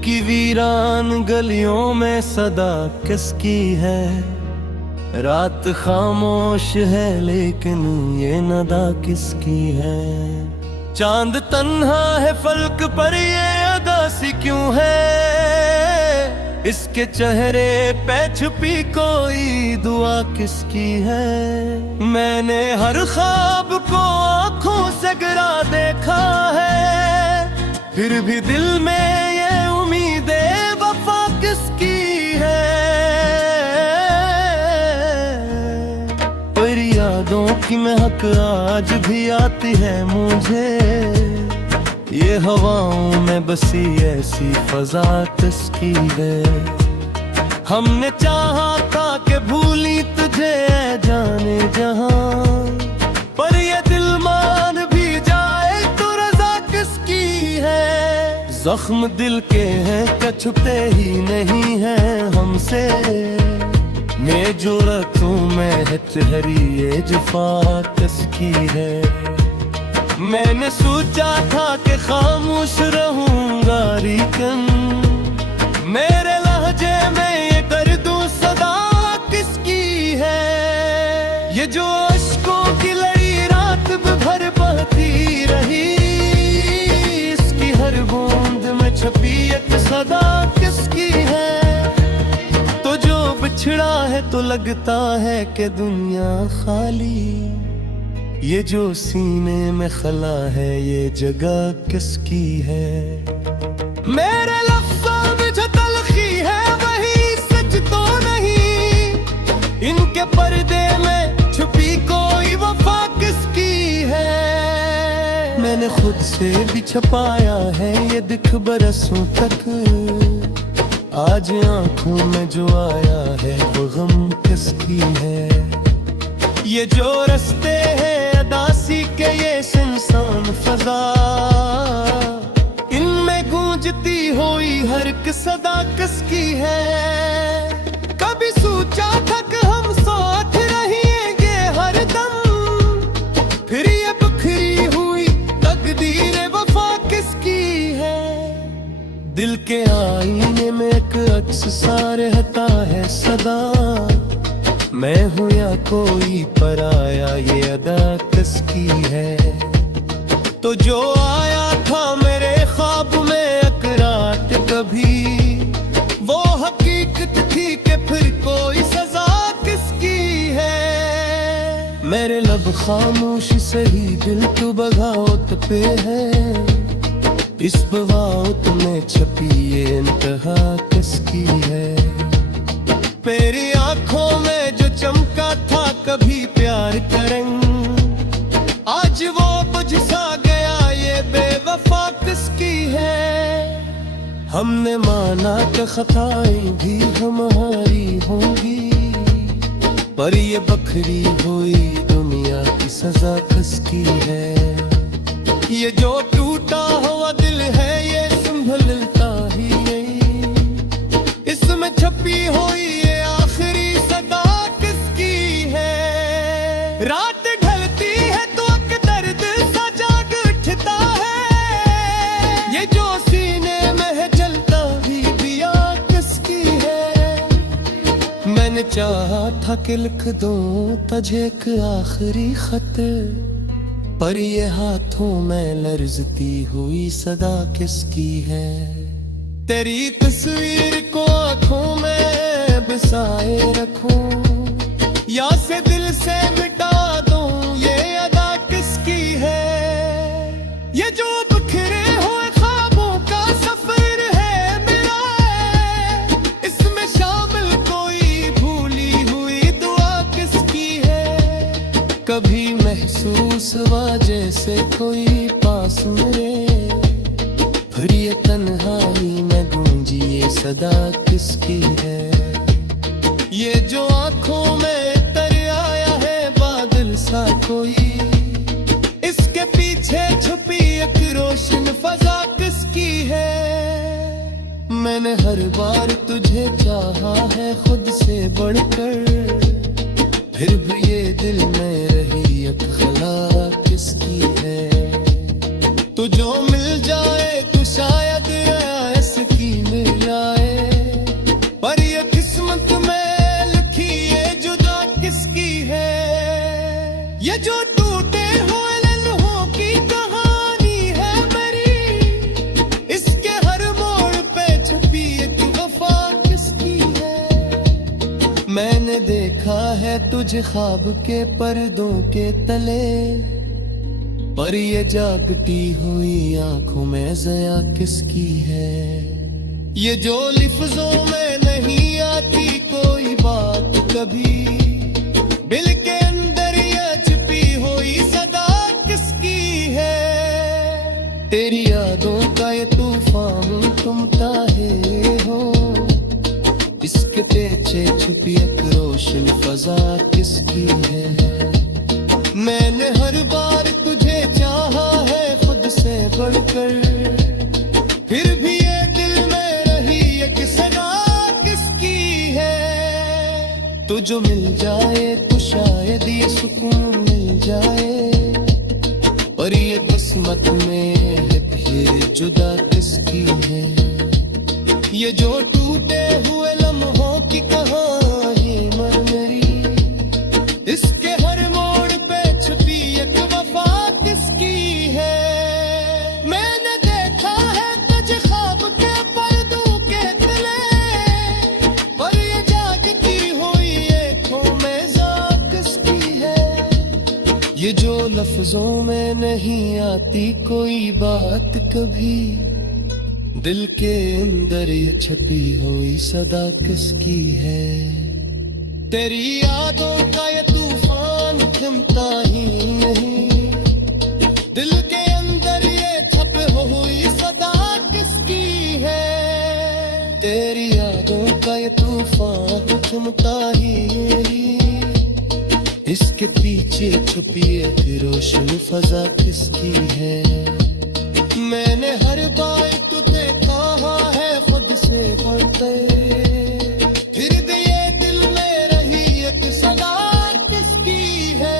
की वीरान गलियों में सदा किसकी है। रात खामोश है लेकिन ये नदा किसकी है। चांद तन्हा है फल्क पर ये अदासी क्यों है। इसके चेहरे पे छुपी कोई दुआ किसकी है। मैंने हर ख्वाब को आंखों से गिरा देखा है, फिर भी दिल में ये उम्मीदे वफा किसकी है। पर यादों की महक आज भी आती है मुझे, ये हवाओं में बसी ऐसी फजा किसकी है। हमने चाहा था कि भूली तुझे जाने जहां, पर ये दिल मान भी जाए तो रजा किसकी है। जख्म दिल के हैं क्या छुपते ही नहीं हैं हमसे, मैं जुर्रतों में है ठहरी ये जफा किसकी है। मैंने सोचा था कि खामोश रहूंगा लेकिन मेरे लहजे में ये कर दूं सदा किसकी है। ये जो अश्कों की लड़ी रात भर बहती रही, इसकी हर बूंद में छपी एक सदा किसकी है। तो जो बिछड़ा है तो लगता है कि दुनिया खाली, ये जो सीने में खला है ये जगह किसकी है। मेरे लफ्ज़ों में जो तलखी है वही सच तो नहीं, इनके पर्दे में छुपी कोई वफा किसकी है। मैंने खुद से भी छुपाया है ये दिख बरसों तक, आज आंखों में जो आया है वो गम किसकी है। ये जो रस्ते हैं अदासी के ये सुनसान फजा, इनमें गूंजती हुई हर एक सदा किसकी है। कभी सोचा था कि हम साथ रहेंगे हर दम, फिर ये बिखरी हुई तकदीर वफा किसकी है। दिल के आईने में एक अक्स सा रहता है सदा, मैं हूँ या कोई पराया ये अदा किसकी है। तो जो आया था मेरे ख्वाब में एक रात कभी, वो हकीकत थी कि फिर कोई सजा किसकी है। मेरे लब खामोश सही दिल तो बगावत पे है, इस बगावत में छपी ये इंतहा किसकी है। मेरी आंखों में जो चमका था कभी प्यार का रंग, आज वो बुझ सा गया ये बेवफा किसकी है। हमने माना कि खताएं भी हमारी होंगी, पर ये बखरी हुई दुनिया की सजा किसकी है। ये जो टूटा हुआ दिल है ये संभलता ही नहीं, इसमें छपी हुई रात ढलती है तो एक दर्द सा जाग उठता है। ये जो सीने में है जलता भी दिया किसकी है। मैंने चाहा था कि लिख दूं तुझे एक आखिरी खत, पर ये हाथों में लर्जती हुई सदा किसकी है। तेरी तस्वीर को आंखों में बसाए रखूं या से दिल से मिटा दूं ये अदा किसकी है। ये जो बिखरे हुए ख्वाबों का सफर है मेरा, इसमें शामिल कोई भूली हुई दुआ किसकी है। कभी महसूस हुआ जैसे कोई पास मेरे, फिर ये तन्हाई में गूंजी ये सदा किसकी है। ये जो आंखों में तर आया है बादल सा कोई, इसके पीछे छुपी एक रोशन फजा किसकी है। मैंने हर बार तुझे चाहा है खुद से बढ़कर, फिर भी ये दिल में रही एक खला किसकी है। तो जो मिल जाए तो शायद इसकी मैंने देखा है तुझे ख्वाब के पर्दों के तले, पर ये जागती हुई आंखों में ज़या किसकी है। ये जो लफ्जों में नहीं आती कोई बात कभी, दिल के अंदर ये छिपी हुई सदा किसकी है। तेरी यादों का ये तूफान तुम ताहे हो, इसके पीछे छुपी एक रोशन फजा किसकी है। मैंने हर बार तुझे चाहा है खुद से बढ़कर, फिर भी ये दिल में रही एक सदा किसकी है। तुझे मिल जाए तो शायद ये सुकून मिल जाए, पर ये किस्मत में है फिर जुदा किसकी है। ये जो टूटे हुए लम्हों की कहानी मरमरी, इसके हर मोड़ पे छुपी एक वफा किसकी है। मैंने देखा है तुझे ख्वाब के पर्दों के तले, पर ये जागती हुई आँखों में ज़ात किसकी है। ये जो लफ्जों में नहीं आती कोई बात कभी, दिल के अंदर ये छपी हुई सदा किसकी है। तेरी यादों का ये तूफान थमता ही नहीं, दिल के अंदर ये छपी हुई सदा किसकी है। तेरी यादों का ये तूफान थमता ही नहीं, इसके पीछे छुपी एक रोशन फजा किसकी है। मैंने हर बार तुझे कहा है खुद से बढ़कर, फिर भी ये दिल में रही एक सदा किसकी है।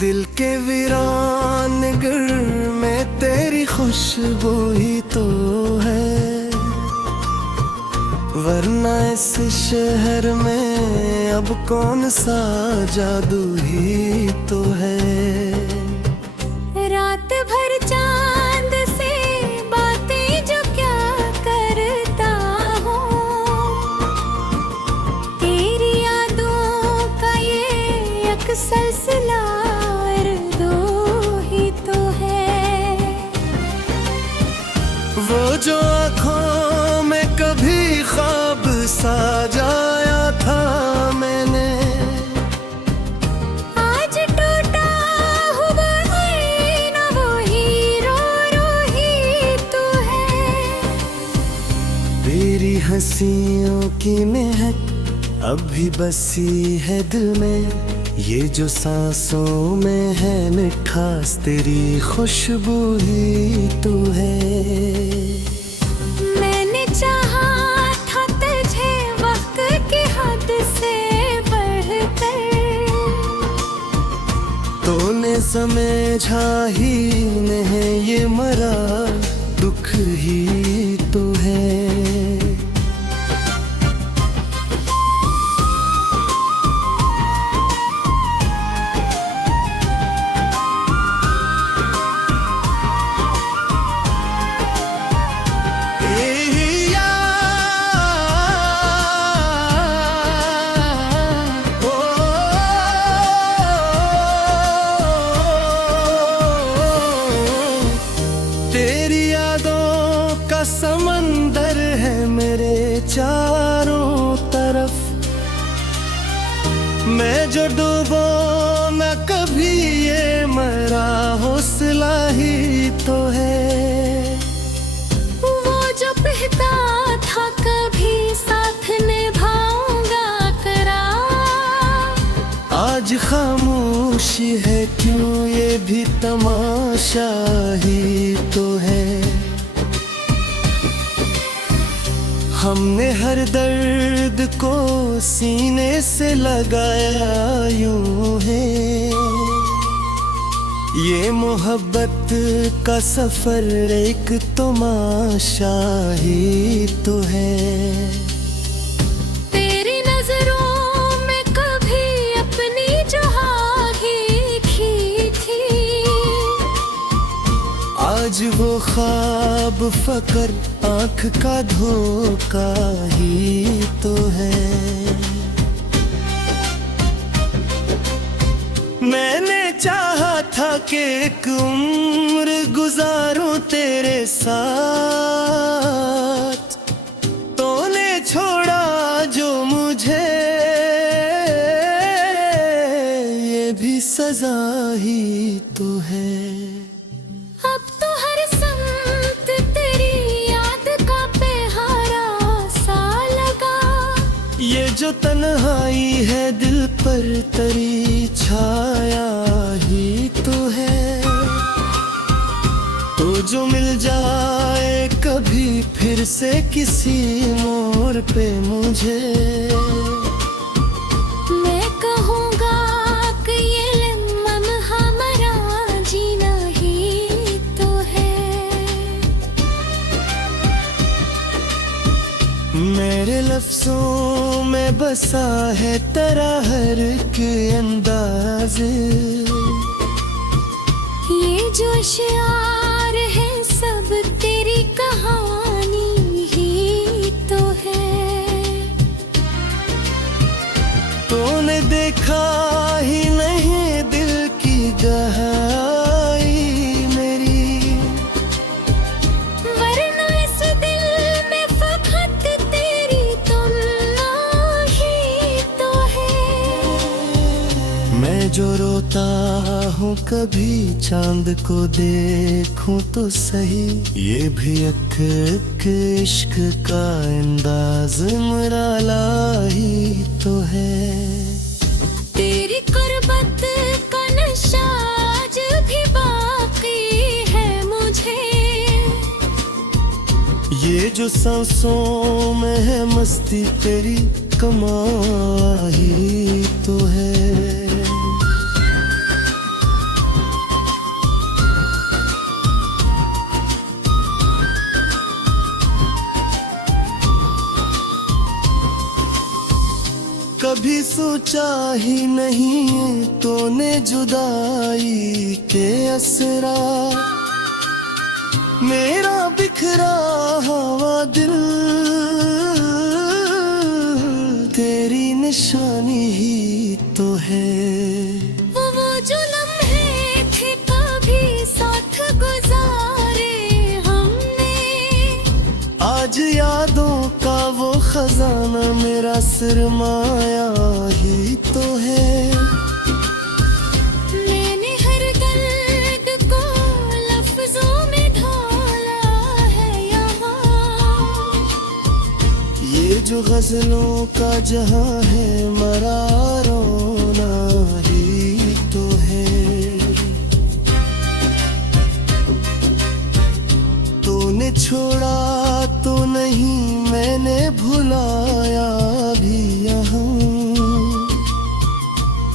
दिल के वीरान घर में तेरी खुशबू ही तो है, वरना इस शहर में अब कौन सा जादू ही तो है। रात भर चांद से बातें जो क्या करता हूँ, तेरी यादों का ये एक सिलसिला वो जो आँखों में कभी ख्वाब सजाया था मैंने, आज टूटा हुआ आईना वो हीरो ही तो है। तेरी हंसियों की महक अभी बसी है दिल में, ये जो सांसों में है मिठास तेरी खुशबू ही तो है। मैंने चाहा था तुझे वक्त की हद से बढ़कर, तूने समझा ही नहीं ये मरा दुख ही तो है। समंदर है मेरे चारों तरफ, मैं जो डूबो न कभी ये मेरा हौसला ही तो है। वो जो कहता था कभी साथ निभाऊंगा करार, आज खामोशी है क्यों ये भी तमाशा ही तो है। हमने हर दर्द को सीने से लगाया यूं है, ये मोहब्बत का सफर एक तमाशा ही तो है। तेरी नजरों में कभी अपनी जो आगे खी थी, आज वो ख्वाब फकर आँख का धोखा ही तो है। मैंने चाहा था कि एक उम्र गुजारूं तेरे साथ, तूने छोड़ा जो मुझे, ये भी सजा ही तो है। अब तो हर संत तेरी याद का पहारा सा लगा, ये जो तन्हाई है दिल पर तेरी छाया ही तो है। तो जो मिल जाए कभी फिर से किसी मोड़ पे मुझे, मैं कहूँगा कि ये लम्हा हमारा जीना ही तो है। मेरे लफ्जों में बसा है तेरा हर के अंदाज, ये जो शियार है सब तेरी कहानी ही तो है। तूने देखा ही नहीं दिल की गहराई मेरी, वरना इस दिल में फकत तेरी तुम ही तो है। मैं जो रोता हूँ कभी चांद को देखूं तो सही, ये भी एक इश्क का अंदाज निराला ही तो है। तेरी कुर्बत का नशा आज भी बाकी है मुझे, ये जो सांसों में है मस्ती तेरी कमाई तो है। कभी सोचा ही नहीं तूने जुदाई के असरा, मेरा बिखरा हुआ दिल तेरी निशानी ही तो है। वो जो लम्हे थे कभी साथ गुजारे हमने, आज यादों का वो खजाना मेरा सरमाया ही तो है। मैंने हर दर्द को लफ्जों में ढाला है यहाँ, ये जो गजलों का जहां है मरा रोना ही तो है। तूने छोड़ा तो नहीं मैंने भुलाया भी यहाँ,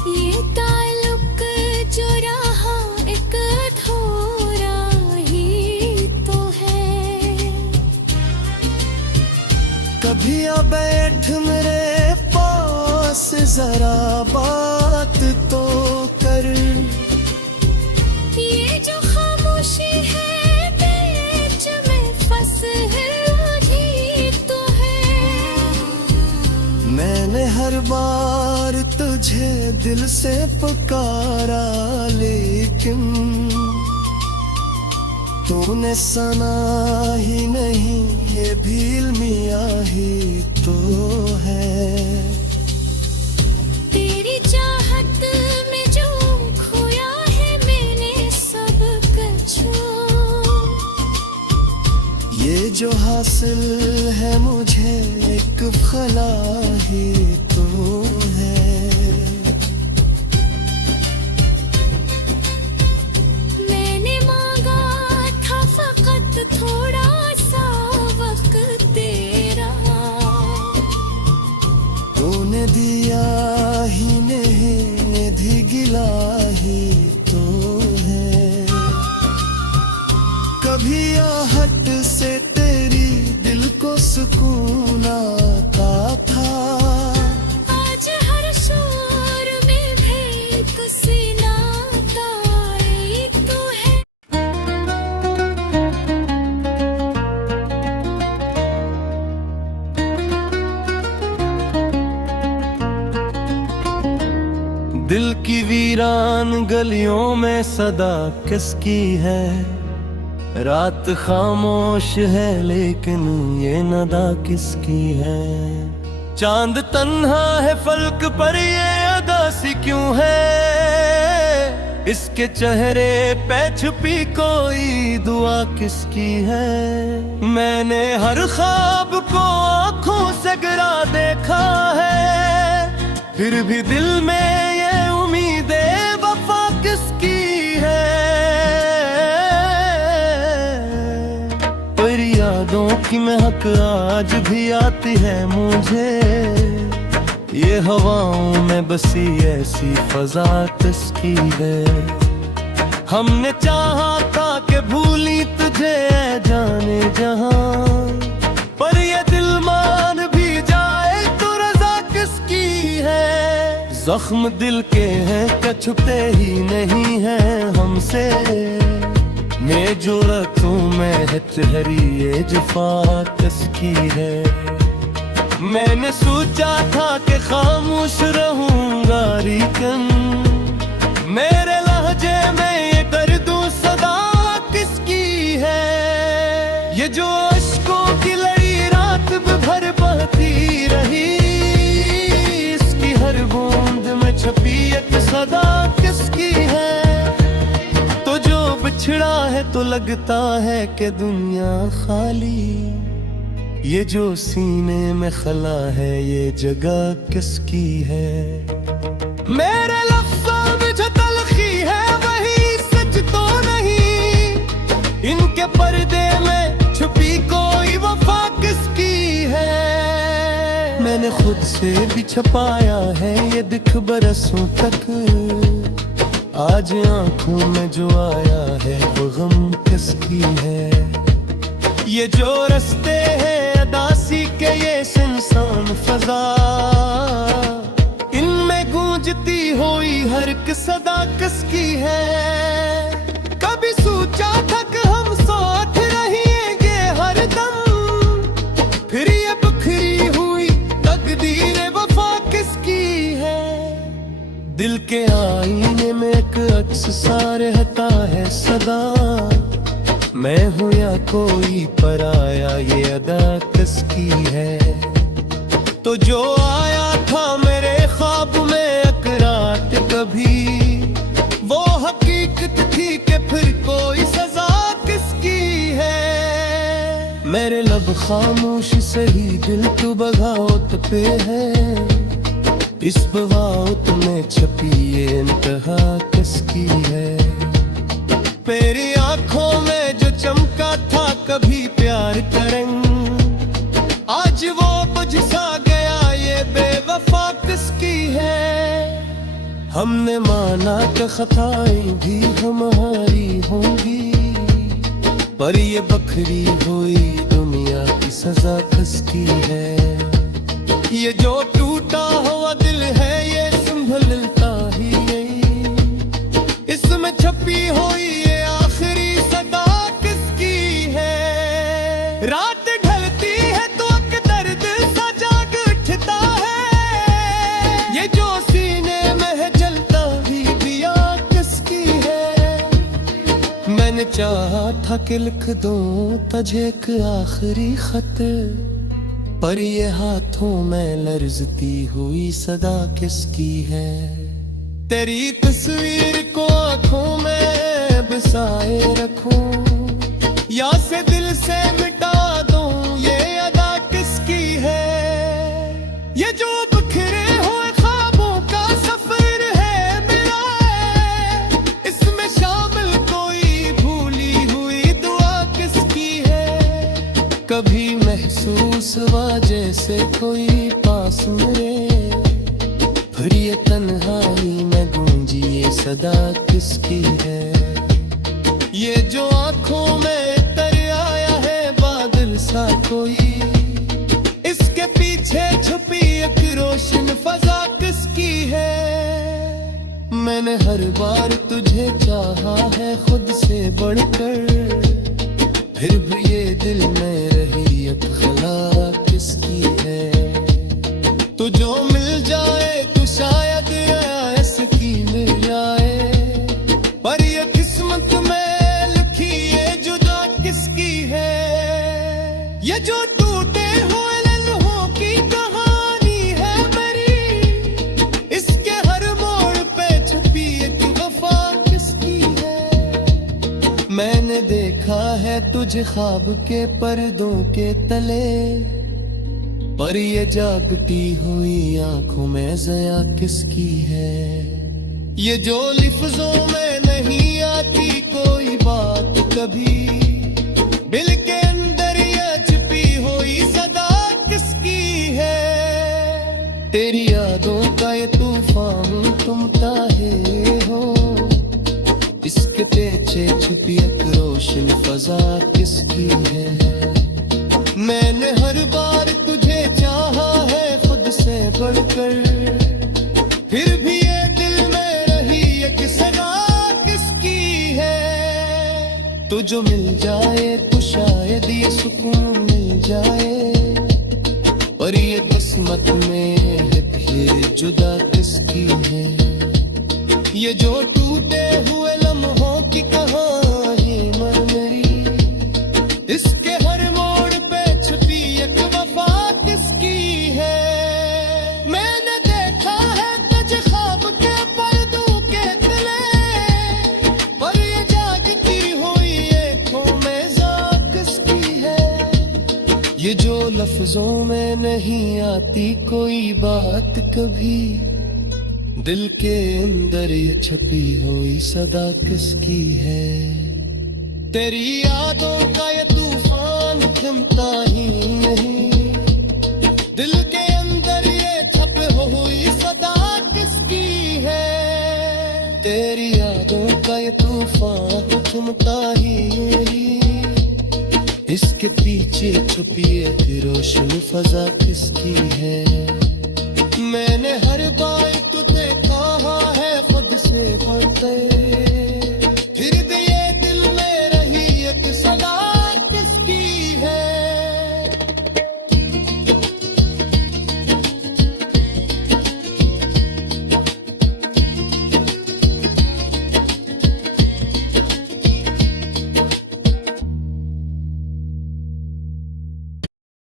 ये ताल्लुक जो रहा एक अधूरा ही तो है। कभी आ बैठ मेरे पास जरा बात तो कर, ये जो खामोशी है बीच में फंस ही तो है। मैंने हर बार तुझे दिल से पुकारा लेकिन तूने सुना ही नहीं, ये भी मिया ही तो है। तेरी चाहत में जो खोया है मैंने सब कुछ, ये जो हासिल है मुझे एक फला ही तो है। मैंने मांगा था फकत थोड़ा सा वक्त तेरा, दिल की वीरान गलियों में सदा किसकी है। रात खामोश है लेकिन ये नदा किसकी है। चांद तन्हा है फलक पर ये अदा सी क्यों है। इसके चेहरे पे छुपी कोई दुआ किसकी है। मैंने हर ख्वाब को आंखों से गिरा देखा है, फिर भी दिल में ये उम्मीद वफा किसकी है। पर यादों की महक आज भी आती है मुझे, ये हवाओं में बसी ऐसी फजा किसकी है। हमने चाहा था कि भूली तुझे ऐ जाने जहां, पर ये दिल मान भी जाए तो रजा किसकी है। जख्म दिल के हैं क्या छुपते ही नहीं है हमसे, मैं जो रतों में है ठहरी ये जफा किसकी है। मैंने सोचा था कि खामोश रहूंगा लेकिन मेरे लहजे में ये कर दूं सदा किसकी है। ये जो अश्कों की लड़ी रात भर बहती रही, इसकी हर बूंद में छपी एक सदा किसकी है। तो जो बिछड़ा है तो लगता है कि दुनिया खाली, ये जो सीने में खला है ये जगह किसकी है। मेरे लफ्ज़ों में जो तलखी है वही सच तो नहीं, इनके पर्दे में छुपी कोई वफा किसकी है। मैंने खुद से भी छुपाया है ये दिख बरसों तक, आज आंखों में जो आया है वो गम किसकी है। ये जो रस्ते हैं अदासी के ये सुनसान फजा, इनमें गूंजती हुई हर एक सदा किसकी है। कभी सोचा था कि हम साथ रहेंगे हर दम, फिर ये बिखरी हुई तकदीर वफा किसकी है। दिल के आईने में एक अक्स सा रहता है सदा, मैं हूँ या कोई पराया ये अदा किसकी है। तो जो आया था मेरे ख्वाब में अकराट कभी, वो हकीकत थी कि फिर कोई सजा किसकी है। मेरे लब खामोश सही दिल तो बगावत पे है, इस बगावत में छपी ये इंतहा किसकी है। मेरी आंखों में जो चमका था कभी प्यार का रंग, आज वो बुझ सा गया ये बेवफा किसकी है। हमने माना कि खताएं भी हमारी होंगी, पर ये बखरी हुई दुनिया की सजा किसकी है। ये जो टूटा हुआ दिल है ये संभलता ही नहीं, इसमें छपी हुई रात ढलती है तो दर्द सा जाग उठता है। ये जो सीने में है जलता भी दिया किसकी है। मैंने चाहा था कि लिख दूं तुझे एक आखिरी खत, पर ये हाथों में लर्जती हुई सदा किसकी है। तेरी तस्वीर को आंखों में बसाए रखूं या से दिल से मिटा दूं ये अदा किसकी है। ये जो बिखरे हुए ख्वाबों का सफर है मेरा, इसमें शामिल कोई भूली हुई दुआ किसकी है। कभी महसूस हुआ जैसे कोई पास मेरे, फिर ये तन्हाई में गूंजी ये सदा किसकी है। ये जो आंखों में कोई, इसके पीछे छुपी एक रोशन फजा किसकी है। मैंने हर बार तुझे चाहा है खुद से बढ़कर, फिर भी ये दिल में रही एक खला किसकी है। तो जो मिल जाए तो शायद ऐसी तुझे ख्वाब के पर्दों के तले, पर ये जागती हुई आंखों में ज़या किसकी है? ये जो लफ्जों में नहीं आती कोई बात कभी, दिल के अंदर ये छिपी हुई सदा किसकी है? तेरी यादों का ये तूफान तुम ताहे हो, इसके पीछे छुपी एक रोशन फजा किसकी है? मैंने हर बार तुझे चाहा है खुद से बढ़कर, फिर भी ये दिल में रही एक सदा किसकी है? तुझे मिल जाए तो शायद ये सुकून मिल जाए, पर ये किस्मत में है फिर जुदा किसकी है? ये जो टूटे हुए लम्हों की कहानी मेरी, इसके हर मोड़ पे छुपी एक वफा किसकी है? मैंने देखा है तुझे ख्वाब के पर्दों के तले, पर ये जागती हुई आँखों में ज़ात किसकी है? ये जो लफ्जों में नहीं आती कोई बात कभी, दिल के अंदर ये छपी हुई सदा किसकी है? तेरी यादों का ये तूफान थमता ही नहीं, दिल के अंदर ये छपी हुई सदा किसकी है? तेरी यादों का ये तूफान थमता ही नहीं, इसके पीछे छुपी एक रोशन फजा किसकी है?